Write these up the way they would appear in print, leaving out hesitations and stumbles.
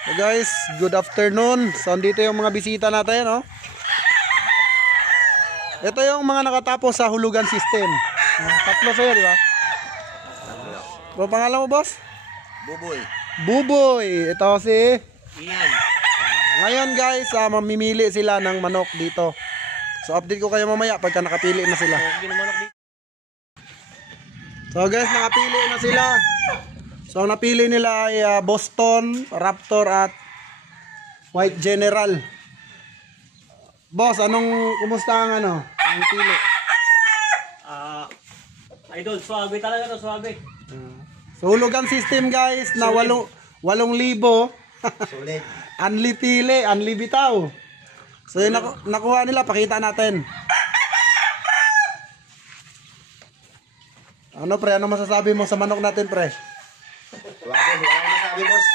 So guys, good afternoon. So dito yung mga bisita natin, no? Ito yung mga nakatapos sa hulugan system. Tatlo sa'yo, di ba? Ano pangalan mo, boss? Buboy. Buboy. Ito si Iyan. Ngayon guys, mamimili sila ng manok dito. So update ko kayo mamaya pagka nakapili na sila. So guys, nakapili na sila. So ang napili nila ay Boston, Raptor at White General. Boss, kumusta ang ang pili? Idol, swabe talaga to, swabe. So hulugan system guys na 8,000. Sulit. Unli pili, unli bitaw. So yun nakuha nila, pakita natin. Ano pre, ano masasabi mo sa manok natin pre? Swabe, wala akong masabi, boss.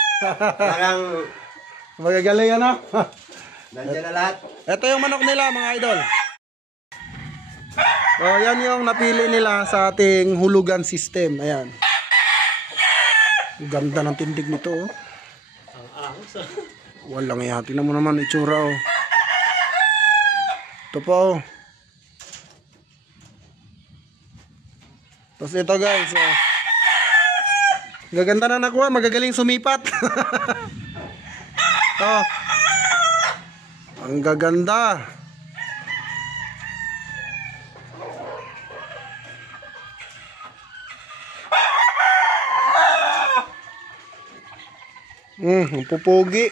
Parang Magagaling nandiyan na lahat. Ito yung manok nila mga idol. So yan yung napili nila sa ating hulugan system. Ayan. Ganda ng tindig nito oh. Ang ahos. Walang yan. Tingnan mo naman itsura oh. Ito pa oh. Tapos ito guys oh. Gaganda na nakuha. Magagaling sumipat. Oh. Ang gaganda. Ang pupugi.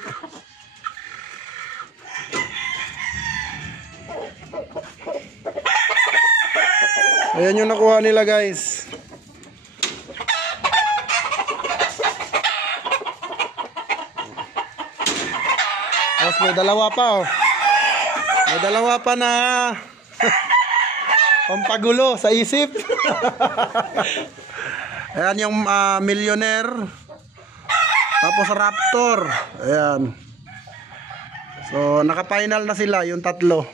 Ayan yung nakuha nila guys. Tapos may dalawa pa oh. May dalawa pa na pampagulo sa isip. Ayan yung Millionaire. Tapos Raptor. Ayan. So naka-final na sila yung tatlo.